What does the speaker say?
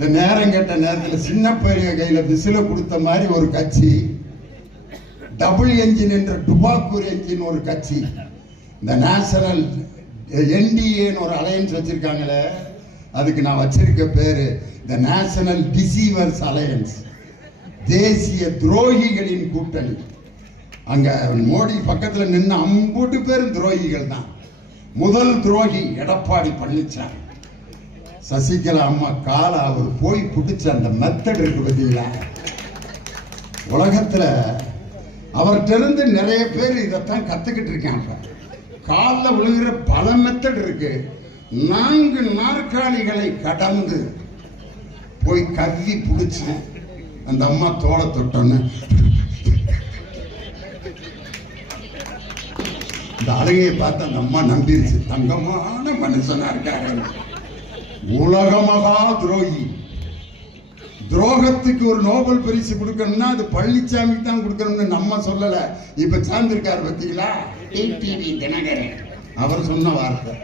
இந்த நேரம் கேட்ட நேரத்தில் சின்ன பெரிய கையில விசில கொடுத்த மாதிரி ஒரு கட்சி, டபுள் என்ஜின் என்ற டுபாக்கூர் என்ஜின் ஒரு கட்சி, இந்த நேஷனல் என்டிஏன்னு ஒரு அலையன்ஸ் வச்சிருக்காங்களே, அதுக்கு நான் வச்சிருக்க பேரு த நேஷனல் டிசீவர்ஸ் அலையன்ஸ், தேசிய துரோகிகளின் கூட்டணி. அங்க மோடி பக்கத்துல நின்று 50 பேரும் துரோகிகள் தான். முதல் துரோகி எடப்பாடி பழனிசாமி. சசிகலா அம்மா கால அவர் போய் பிடிச்ச அந்த மெத்தட் இருக்கு பார்த்தீங்களா, உலகத்துல அவர்கிட்ட இருந்து நிறைய பேர் இதைத்தான் கத்துக்கிட்டு இருக்காங்க. காலில் விழுகிற பல மெத்தட் இருக்கு. 4 நாற்காலிகளை கடந்து போய் கவ்வி பிடிச்சு அந்த அம்மா தோலை தொட்டோன்னு இந்த அழகையை பார்த்து அந்த அம்மா நம்பிருச்சு, தங்கமான மனுஷனா இருக்காரு. உலக மகா துரோகி. துரோகத்துக்கு ஒரு நோபல் பரிசு கொடுக்கணும்னா அது பழனிசாமிக்கு தான் கொடுக்கணும்னு நம்ம சொல்லல. இப்ப சார்ந்திருக்காரு பார்த்தீங்களா, டிடிவி தினகரன், அவர் சொன்ன வார்த்தை.